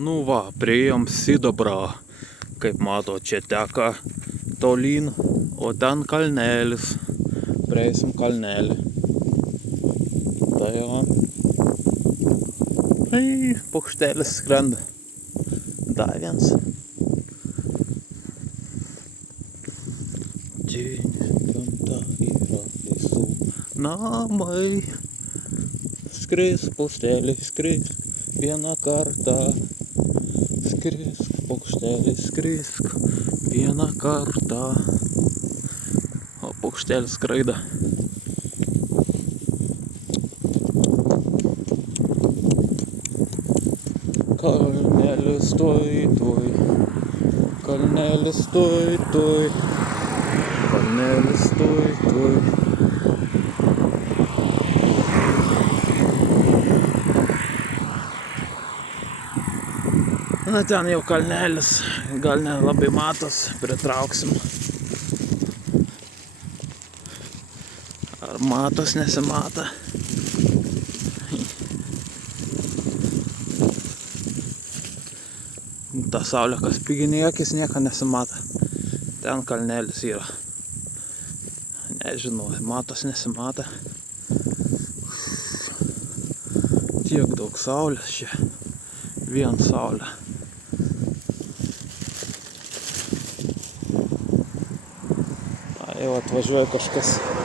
Nu va, priėjom Sidabrą. Kaip mato, čia teka tolyn, o ten kalnelis. Prieisim kalnelį. Tai va. Ai, paukštelis skrenda. Dar viens. Gamta yra visų namai. Skrisk, paukšteli, skrisk vieną kartą. Skrisk, paukšteli, skrisk vieną kartą. O paukštelis skraida. Kalnelis tuoj, tuoj. Kalnelis tuoj, tuoj. Kalnelis tuoj, tuoj. Na ten jau kalnelis, gal nelabai matos, pritrauksim. Ar matos, nesimata. Ta saulė, kas piginė akis, nieko nesimata. Ten kalnelis yra. Nežinau, matos, nesimata. Tiek daug saulės čia. Vien saulė. Jau atvažiuoja kažkas.